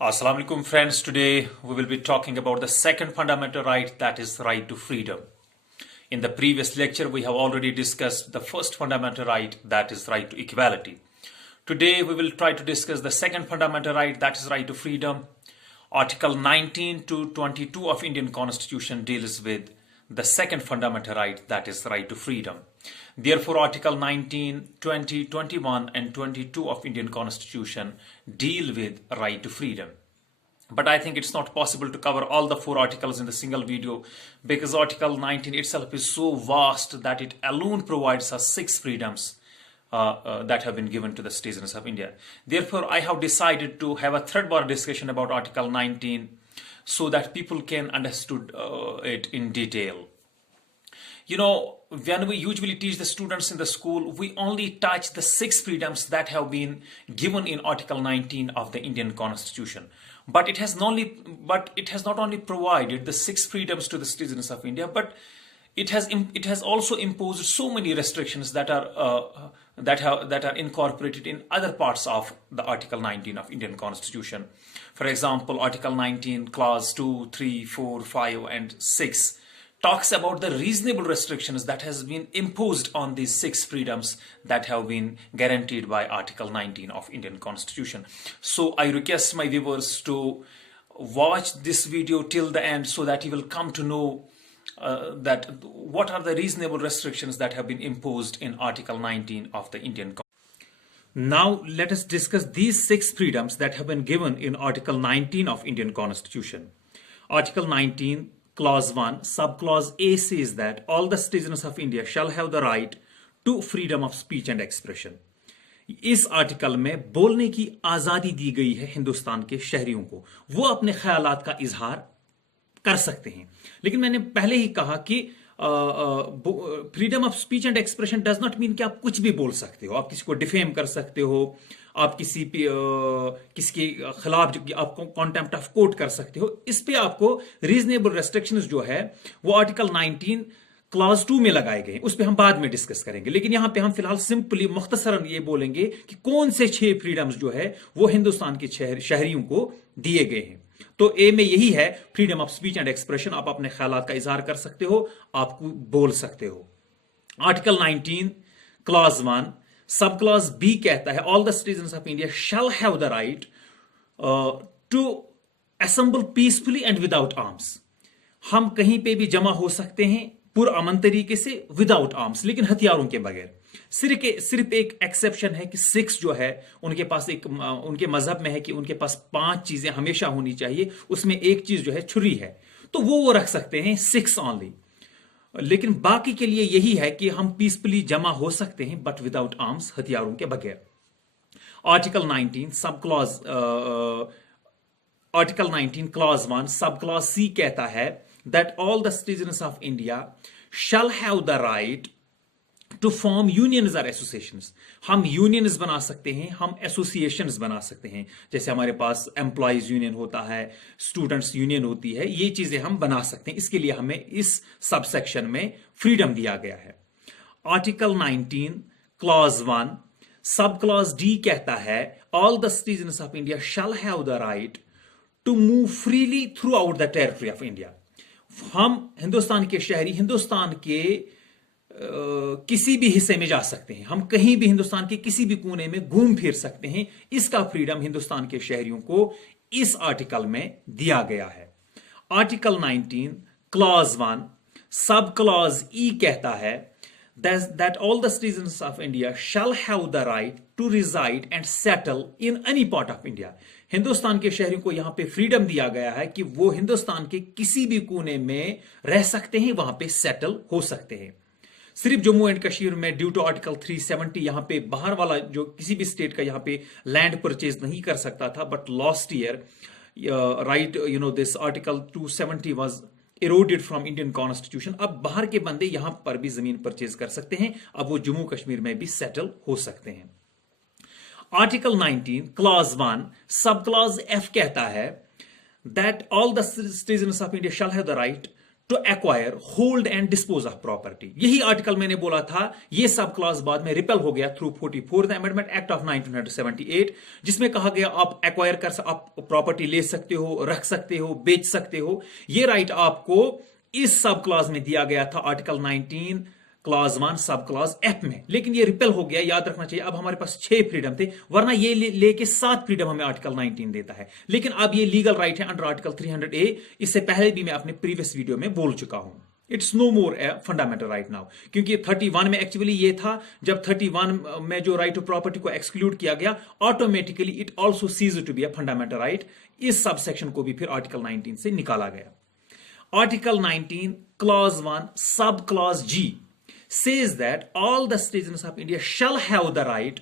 Assalamu alaikum friends. Today we will be talking about the second fundamental right, that is right to freedom. In the previous lecture we have already discussed the first fundamental right, that is right to equality. Today we will try to discuss the second fundamental right, that is right to freedom. Article 19 to 22 of Indian Constitution deals with the second fundamental right, that is right to freedom. Therefore, Article 19, 20, 21 and 22 of Indian Constitution deal with right to freedom. But I think it's not possible to cover all the four articles in the single video because Article 19 itself is so vast that it alone provides us 6 freedoms that have been given to the citizens of India. Therefore, I have decided to have a third bar discussion about Article 19 so that people can understand it in detail. You know, when we usually teach the students in the school, we only touch the 6 freedoms that have been given in Article 19 of the Indian Constitution. But it has not only provided the 6 freedoms to the citizens of India, but it has also imposed so many restrictions that are incorporated in other parts of the Article 19 of Indian Constitution. For example, Article 19, Clause 2, 3, 4, 5 and 6 talks about the reasonable restrictions that has been imposed on these 6 freedoms that have been guaranteed by Article 19 of Indian Constitution. So I request my viewers to watch this video till the end so that you will come to know that what are the reasonable restrictions that have been imposed in Article 19 of the Indian Constitution. Now let us discuss these 6 freedoms that have been given in Article 19 of Indian Constitution. Article 19 Clause 1, Subclause A says that all the citizens of India shall have the right to freedom of speech and expression. इस article में बोलने की आज़ादी दी गई है हिंदुस्तान के शहरियों को, वो अपने ख्यालात का इजहार कर सकते हैं। लेकिन मैंने पहले ही कहा कि freedom of speech and expression does not mean कि आप कुछ भी बोल सकते हो, आप किसी को डिफेम कर सकते हो, आप किसी के खिलाफ आप कॉन्टेम्प्ट ऑफ कोर्ट कर सकते हो। इस पे आपको रीजनेबल रेस्ट्रिक्शंस जो है वो आर्टिकल 19 क्लॉज 2 में लगाए गए, उस पे हम बाद में डिस्कस करेंगे। लेकिन यहां पे हम फिलहाल सिंपली मुख्तसरन ये बोलेंगे कि कौन से 6 फ्रीडम्स जो है वो हिंदुस्तान के शहरियों को दिए गए हैं। तो ए में यही है, freedom of speech and expression, आप अपने ख्यालात का इजहार कर सकते हो, आप बोल सकते हो। आर्टिकल 19 क्लॉज 1 सब क्लॉज बी कहता है all the citizens of India shall have the right to assemble peacefully and without arms. हम कहीं पे भी जमा हो सकते हैं पुरअमन तरीके से, विदाउट आर्म्स, लेकिन हथियारों के बगैर। सिर्फ एक एक्सेप्शन है कि सिक्स जो है उनके पास उनके मजहब में है कि उनके पास 5 चीजें हमेशा होनी चाहिए, उसमें एक चीज जो है छुरी है, तो वो रख सकते हैं 6 ऑनली। लेकिन बाकी के लिए यही है कि हम पीसफुली जमा हो सकते हैं बट विदाउट आर्म्स, हथियारों के बगैर। Article 19 sub clause article 19 clause 1 sub clause C कहता है that all the citizens of India shall have the right to form unions or associations. हम यूनियंस बना सकते हैं, हम एसोसिएशंस बना सकते हैं, जैसे हमारे पास एम्प्लॉयज यूनियन होता है, स्टूडेंट्स यूनियन होती है, ये चीजें हम बना सकते हैं। इसके लिए हमें इस सबसेक्शन में फ्रीडम दिया गया है। आर्टिकल 19 क्लॉज 1 सब क्लॉज डी कहता है all the citizens of India shall have the right to move freely throughout the territory of India. हम हिंदुस्तान के शहरी हिंदुस्तान के किसी भी हिस्से में जा सकते हैं, हम कहीं भी हिंदुस्तान के किसी भी कोने में घूम फिर सकते हैं। इसका फ्रीडम हिंदुस्तान के शहरियों को इस आर्टिकल में दिया गया है। आर्टिकल 19 क्लॉज 1 सब क्लॉज ई कहता है that all the citizens of India shall have the right to reside and settle in any part of India. Hindustan के शहरियों को यहां पे फ्रीडम दिया गया है कि वो हिंदुस्तान के किसी भी कोने में रह सकते हैं, वहां पे सेटल हो सकते हैं। सिर्फ जम्मू एंड कश्मीर में ड्यू टू आर्टिकल 370 यहां पे बाहर वाला जो किसी भी स्टेट का यहां पे लैंड परचेज नहीं कर सकता था, but last year right this article 270 was eroded from Indian constitution. अब बाहर के बंदे यहां पर भी जमीन परचेज कर सकते हैं, अब वो जम्मू कश्मीर में भी सेटल हो सकते हैं। Article 19 clause 1 sub clause F कहता है that all the citizens of India shall have the right to acquire, hold and dispose of property. यही आर्टिकल मैंने बोला था, ये सब क्लॉज बाद में रिपेल हो गया through 44th amendment act of 1978, जिसमें कहा गया आप एक्वायर कर, आप प्रॉपर्टी ले सकते हो, रख सकते हो, बेच सकते हो। ये राइट आपको इस सब क्लॉज में दिया गया था, article 19 clause 1 sub clause F में। लेकिन ये रिपेल हो गया, याद रखना चाहिए। अब हमारे पास 6 फ्रीडम थे, वरना ये लेके 7 फ्रीडम हमें आर्टिकल 19 देता है। लेकिन अब ये लीगल राइट है अंडर आर्टिकल 300A। इससे पहले भी मैं अपने प्रीवियस वीडियो में बोल चुका हूं। It's no more a fundamental right now, क्योंकि 31 में एक्चुअली ये था, जब 31 में जो राइट टू प्रॉपर्टी को एक्सक्लूड किया गया, automatically it also ceases to be a fundamental right. इस सब सेक्शन को भी फिर आर्टिकल 19 से निकाला गया। Article 19 clause 1 sub clause G says that all the citizens of India shall have the right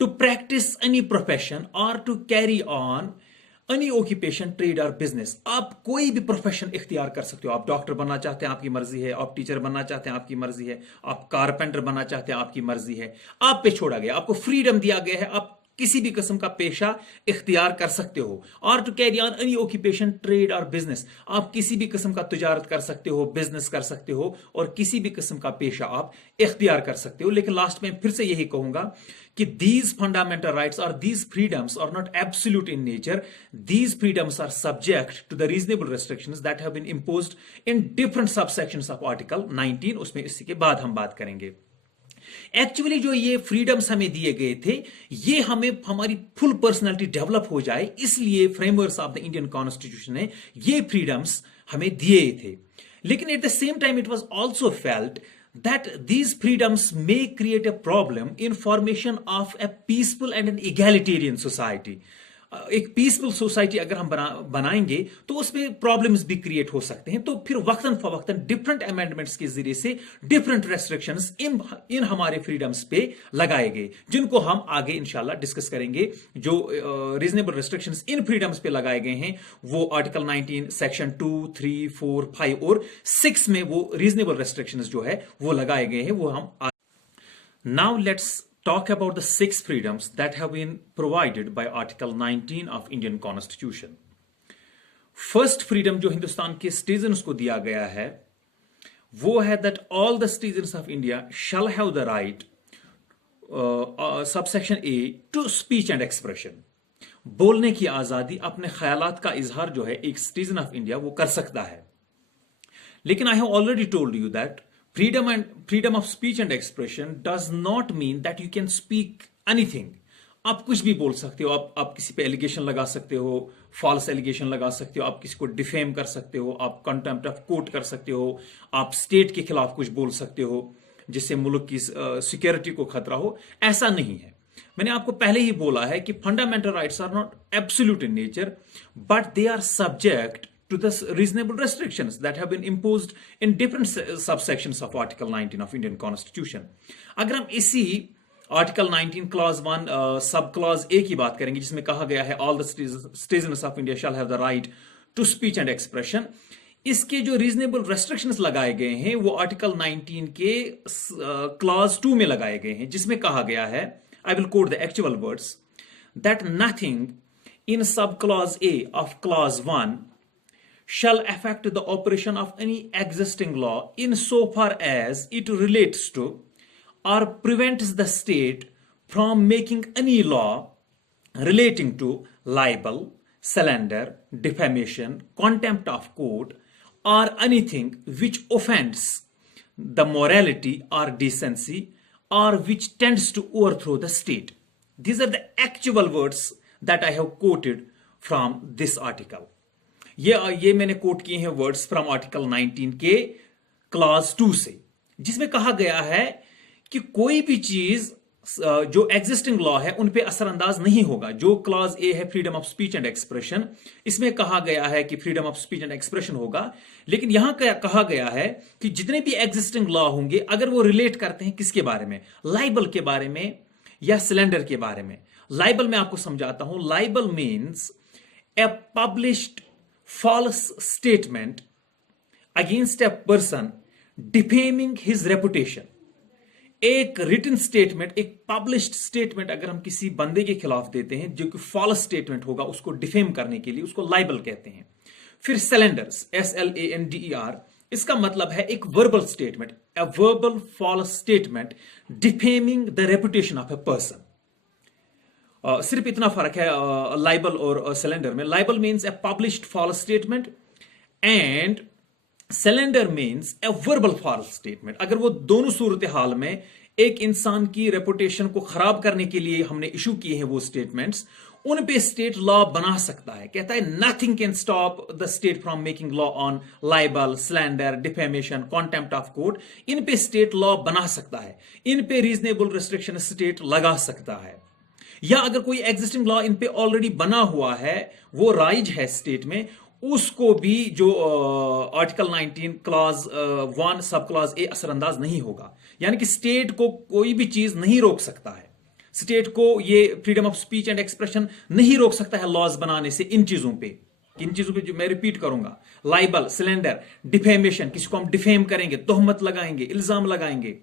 to practice any profession or to carry on any occupation, trade or business। आप कोई भी profession इख्तियार कर सकते हो। आप डॉक्टर बनना चाहते हैं, आपकी मर्जी है। आप टीचर बनना चाहते हैं, आपकी मर्जी है। आप कारपेंटर बनना चाहते हैं, आपकी मर्जी है। आप पे छोड़ा गया, आपको फ्रीडम दिया गया है, आप किसी भी किस्म का पेशा इख्तियार कर सकते हो। और to carry on any occupation, trade और बिजनेस, आप किसी भी किस्म का तिजारत कर सकते हो, बिजनेस कर सकते हो, और किसी भी किस्म का पेशा आप इख्तियार कर सकते हो। लेकिन लास्ट में फिर से यही कहूंगा कि these fundamental rights or these freedoms are not absolute in nature. These freedoms are subject to the reasonable restrictions that have been imposed in different subsections of Article 19। उसमें इसी के बाद हम बात करेंगे। एक्चुअली जो ये फ्रीडम्स हमें दिए गए थे, ये हमें हमारी फुल पर्सनालिटी डेवलप हो जाए, इसलिए frameworks of the Indian constitution ने ये फ्रीडम्स हमें दिए थे। लेकिन at the same time it was also felt that these freedoms may create a problem in formation of a peaceful and an egalitarian society। एक पीसफुल सोसाइटी अगर हम बनाएंगे तो उसमें प्रॉब्लम्स भी क्रिएट हो सकते हैं। तो फिर वक्तन फवक्तन डिफरेंट अमेंडमेंट्स के जरिए से डिफरेंट रेस्ट्रिक्शंस इन हमारे फ्रीडम्स पे लगाए गए, जिनको हम आगे इंशाल्लाह डिस्कस करेंगे। जो रीजनेबल रेस्ट्रिक्शंस इन फ्रीडम्स पे लगाए गए हैं वो आर्टिकल 19 सेक्शन 2, 3, 4, 5 और 6 में वो रीजनेबल रेस्ट्रिक्शंस जो है वो लगाए गए हैं, वो हम now let's talk about the 6 freedoms that have been provided by Article 19 of Indian Constitution। First freedom जो हिंदुस्तान के सिटीजन्स को दिया गया है वो है that all the citizens of India shall have the right subsection A to speech and expression। बोलने की आजादी, अपने ख्यालात का इजहार जो है एक सिटीजन ऑफ इंडिया वो कर सकता है। लेकिन I have already told you that freedom of speech and expression does not mean that you can speak anything। आप कुछ भी बोल सकते हो। आप किसी पे एलिगेशन लगा सकते हो, फॉल्स एलिगेशन लगा सकते हो, आप किसी को डिफेम कर सकते हो, आप कंटेम्प्ट ऑफ कोर्ट कर सकते हो, आप स्टेट के खिलाफ कुछ बोल सकते हो जिससे मुल्क की सिक्योरिटी को खतरा हो। ऐसा नहीं है। मैंने आपको पहले ही बोला है कि fundamental rights are not absolute in nature, but they are subject to the reasonable restrictions that have been imposed in different subsections of Article 19 of Indian Constitution। अगर हम इसी Article 19 Clause 1 सब Clause A की बात करेंगे, जिसमें कहा गया है all the citizens of India shall have the right to speech and expression, इसके जो reasonable restrictions लगाए गए हैं वो Article 19 के Clause 2 में लगाए गए हैं, जिसमें कहा गया है, I will quote the actual words, that nothing in sub Clause A of Clause 1 shall affect the operation of any existing law insofar as it relates to or prevents the state from making any law relating to libel, slander, defamation, contempt of court, or anything which offends the morality or decency or which tends to overthrow the state। These are the actual words that I have quoted from this article। ये मैंने coat किए हैं words from article 19 के clause 2 से, जिसमें कहा गया है कि कोई भी चीज जो एग्जिस्टिंग लॉ है उन पे असरअंदाज नहीं होगा। जो क्लॉज ए है freedom of speech and expression, इसमें कहा गया है कि freedom of speech and expression होगा। लेकिन यहां कहा गया है कि जितने भी एग्जिस्टिंग लॉ होंगे अगर वो रिलेट करते हैं किसके बारे में, लाइबल के बारे में या सिलेंडर के बारे में। लाइबल मैं आपको समझाता हूं। Liable means a published false statement against a person defaming his reputation। एक रिटन स्टेटमेंट, एक पब्लिश्ड स्टेटमेंट अगर हम किसी बंदे के खिलाफ देते हैं जो कि फॉल्स स्टेटमेंट होगा, उसको डिफेम करने के लिए, उसको लाइबल कहते हैं। फिर सिलेंडर्स, SLANDER, इसका मतलब है एक verbal statement, a verbal false statement defaming the reputation of a person. सिर्फ इतना फर्क है लाइबल और सिलेंडर में। Libel means a published false statement and slander means a verbal false statement. अगर वो दोनों सूरत हाल में एक इंसान की रेपुटेशन को खराब करने के लिए हमने इशू किए हैं वो स्टेटमेंट्स, उन पे स्टेट लॉ बना सकता है। कहता है nothing can stop the state from making law on libel, slander, defamation, contempt of court. इन पे स्टेट लॉ बना सकता है, इन पे रीजनेबल रिस्ट्रिक्शन स्टेट लगा सकता है। या अगर कोई एग्जिस्टिंग लॉ इन पे ऑलरेडी बना हुआ है, वो राइज है स्टेट में, उसको भी जो article 19 clause 1 sub clause A असरअंदाज नहीं होगा। यानी कि स्टेट को कोई भी चीज नहीं रोक सकता है, स्टेट को ये freedom of speech and expression नहीं रोक सकता है लॉज बनाने से इन चीजों पे। इन चीजों पे जो मैं रिपीट करूंगा, लाइबल, सिलेंडर, डिफेमेशन, किसी को हम डिफेम करेंगे, तोहमत लगाएंगे, इल्जाम लगाएंगे,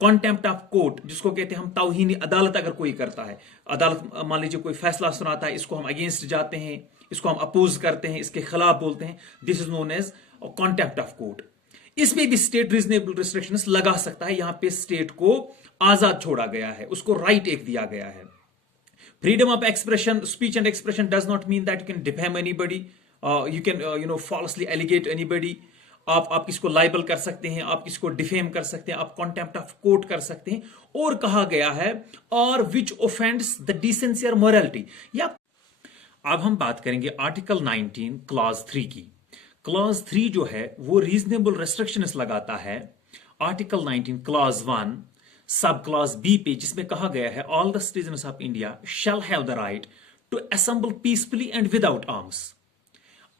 कॉन्टेम्प्ट ऑफ कोर्ट जिसको कहते हैं हम तौहीनी अदालत अगर कोई करता है, अदालत मान लीजिए कोई फैसला सुनाता है, इसको हम अगेंस्ट जाते हैं, इसको हम अपोज करते हैं, इसके खिलाफ बोलते हैं, this is known as contempt of court. इसमें भी स्टेट रीजनेबल रिस्ट्रिक्शंस लगा सकता है। यहां पे स्टेट को आजाद छोड़ा गया है, उसको राइट एक दिया गया है। Freedom of expression, speech and expression does not mean that you can defame anybody, you can falsely allegate anybody. आप किसको लाइबल कर सकते हैं, आप किसको डिफेम कर सकते हैं, आप कॉन्टेम्प्ट ऑफ कोर्ट कर सकते हैं। और कहा गया है और विच ऑफेंड्स द डिसेंसी और मोरालिटी। या अब हम बात करेंगे आर्टिकल 19 क्लॉज 3 की। क्लॉज 3 जो है वो रीजनेबल रेस्ट्रिक्शंस लगाता है आर्टिकल 19 क्लॉज 1 सब क्लॉज बी पे, जिसमें कहा गया है all the citizens of India shall have the right to assemble peacefully and without arms.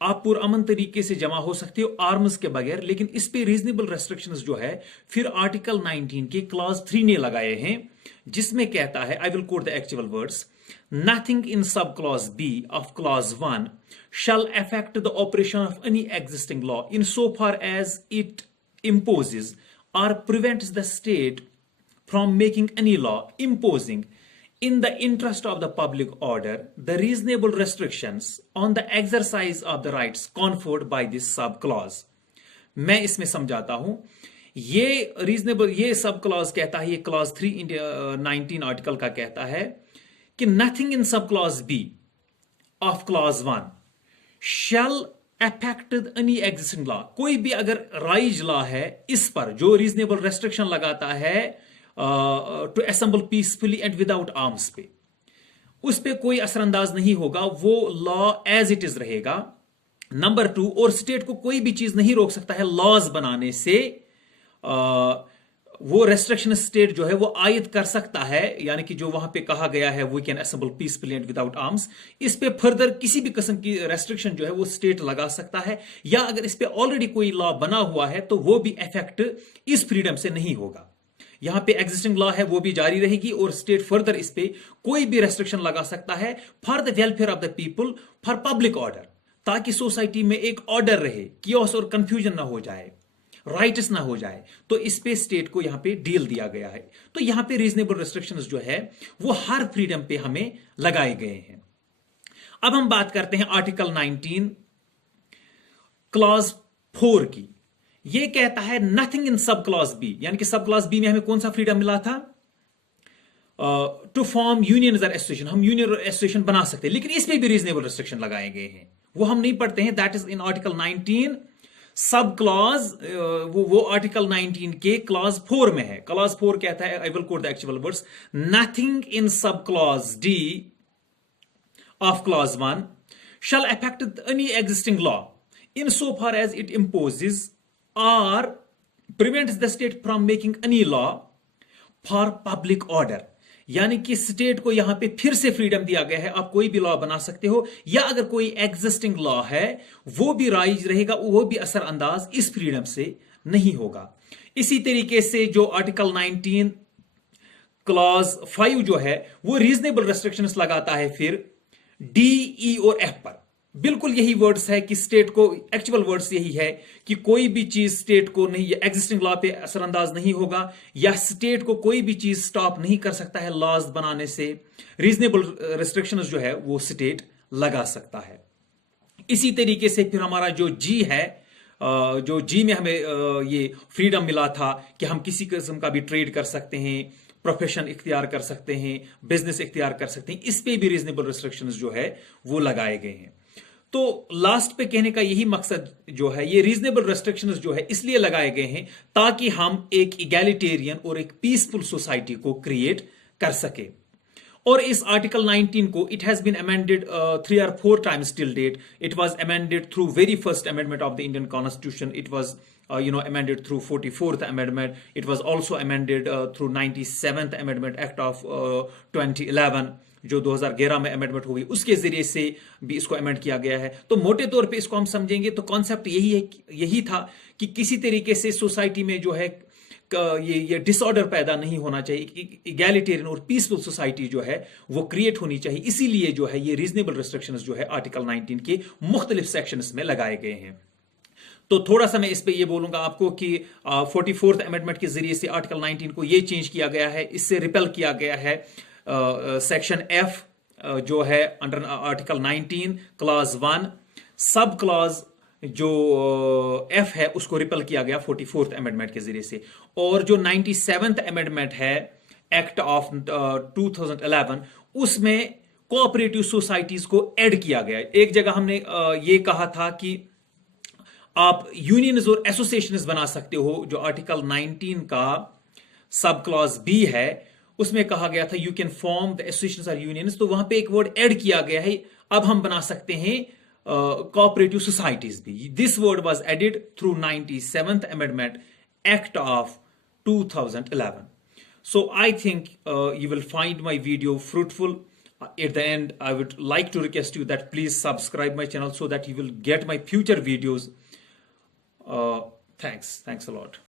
आप पुरअमन तरीके से जमा हो सकते हो आर्म्स के बगैर, लेकिन इस पे रीजनेबल रेस्ट्रिक्शंस जो है फिर आर्टिकल 19 के क्लॉज 3 ने लगाए हैं, जिसमें कहता है, I will quote the actual words, nothing in subclause B of clause 1 shall affect the operation of any existing law insofar as it imposes or prevents the state from making any law imposing in the interest of the public order the reasonable restrictions on the exercise of the rights conferred by this subclause। मैं इसमें समझाता हूं। ये reasonable, ये sub clause कहता है, ये clause 3 19 article का कहता है कि nothing in sub clause B of clause 1 शैल अफेक्ट एनी एग्जिस्टिंग लॉ। कोई भी अगर राइज लॉ है इस पर जो रीजनेबल रेस्ट्रिक्शन लगाता है to assemble peacefully and without arms पे, उस पे कोई असरअंदाज नहीं होगा, वो लॉ एज इट इज रहेगा। नंबर 2, और स्टेट को कोई भी चीज नहीं रोक सकता है लॉज बनाने से। वो रेस्ट्रिक्शन स्टेट जो है वो आयद कर सकता है, यानी कि जो वहां पे कहा गया है we can assemble peacefully and without arms, इस पे फर्दर किसी भी किस्म की रेस्ट्रिक्शन जो है वो स्टेट लगा सकता है। या अगर इस पे ऑलरेडी कोई लॉ बना हुआ है तो वो भी इफेक्ट इस फ्रीडम से नहीं होगा। यहां पे एग्जिस्टिंग लॉ है वो भी जारी रहेगी और स्टेट फर्दर इस पे कोई भी रेस्ट्रिक्शन लगा सकता है for the welfare of the people, for public order, ताकि सोसाइटी में एक ऑर्डर रहे, कियोस और कंफ्यूजन ना हो जाए, राइट्स ना हो जाए। तो इस पे स्टेट को यहां पे डील दिया गया है। तो यहां पे रीजनेबल रेस्ट्रिक्शंस जो है वो हर फ्रीडम पे हमें लगाए गए हैं। अब हम बात करते हैं आर्टिकल 19 क्लॉज 4 की। ये कहता है nothing in sub clause B, यानी कि सब क्लॉज बी में हमें कौन सा फ्रीडम मिला था, टू फॉर्म यूनियन और एसोसिएशन, हम यूनियन और एसोसिएशन बना सकते हैं, लेकिन इसमें भी रीजनेबल रेस्ट्रिक्शन लगाए गए हैं, वो हम नहीं पढ़ते हैं। That is in article 19 sub clause, वो आर्टिकल 19 के क्लॉज 4 में है। क्लॉज 4 कहता है, I will quote the actual words, nothing in sub clause D of clause 1 shall affect any existing law insofar as it imposes or prevents the state from making any law for public order। यानी कि state को यहां पे फिर से freedom दिया गया है, आप कोई भी लॉ बना सकते हो, या अगर कोई एग्जिस्टिंग लॉ है वो भी राइज रहेगा, वो भी असरअंदाज इस फ्रीडम से नहीं होगा। इसी तरीके से जो आर्टिकल 19 क्लॉज 5 जो है वो रीजनेबल रेस्ट्रिक्शंस लगाता है फिर डी, ई और एफ पर। बिल्कुल यही वर्ड्स है कि स्टेट को, एक्चुअल वर्ड्स यही है कि कोई भी चीज स्टेट को नहीं, एग्जिस्टिंग लॉ पे असरअंदाज नहीं होगा, या स्टेट को कोई भी चीज स्टॉप नहीं कर सकता है लॉज बनाने से। रीजनेबल रेस्ट्रिक्शंस जो है वो स्टेट लगा सकता है। इसी तरीके से फिर हमारा जो जी है, जो जी में हमें ये फ्रीडम मिला था कि हम किसी किस्म का भी ट्रेड कर सकते हैं, प्रोफेशन इख्तियार कर सकते हैं, बिजनेस इख्तियार कर सकते हैं, इस पे भी रीजनेबल रिस्ट्रिक्शंस जो है वो लगाए गए हैं। तो लास्ट पे कहने का यही मकसद जो है, ये रीजनेबल रेस्ट्रिक्शंस जो है इसलिए लगाए गए हैं ताकि हम एक इगैलिटेरियन और एक पीसफुल सोसाइटी को क्रिएट कर सके। और इस आर्टिकल 19 को it has been amended 3 or 4 times till date. It was amended through very first amendment of the Indian Constitution. It was amended through 44th amendment. It was also amended through 97th amendment act of 2011, जो 2011 में amendment हुई, उसके जरिए से भी इसको amend किया गया है। तो मोटे तौर पे इसको हम समझेंगे तो कॉन्सेप्ट यही था कि किसी तरीके से सोसाइटी में जो है ये डिसऑर्डर पैदा नहीं होना चाहिए, इगैलिटेरियन और पीसफुल सोसाइटी जो है वो क्रिएट होनी चाहिए। इसीलिए जो है ये रीजनेबल रिस्ट्रिक्शंस जो है आर्टिकल 19 के मुख्तलिफ सेक्शंस में लगाए गए हैं। तो थोड़ा सा मैं इस पे ये बोलूंगा आपको कि 44th अमेंडमेंट के जरिए से आर्टिकल 19 को ये चेंज किया गया है, इससे रिपेल किया गया है सेक्शन एफ जो है under article 19 clause 1, sub clause जो एफ है उसको रिपेल किया गया 44th अमेंडमेंट के जरिए से। और जो 97th अमेंडमेंट है एक्ट ऑफ 2011, उसमें कोऑपरेटिव सोसाइटीज को ऐड किया गया। एक जगह हमने ये कहा था कि आप यूनियंस और एसोसिएशंस बना सकते हो, जो आर्टिकल 19 का सब क्लॉज बी है उसमें कहा गया था you can form the associations और यूनियंस, तो वहां पे एक वर्ड ऐड किया गया है, अब हम बना सकते हैं कोऑपरेटिव सोसाइटीज भी। This word was added through 97th amendment act of 2011. So I think you will find my video fruitful. At the end, I would like to request you that please subscribe my channel so that you will get my future videos. Thanks a lot.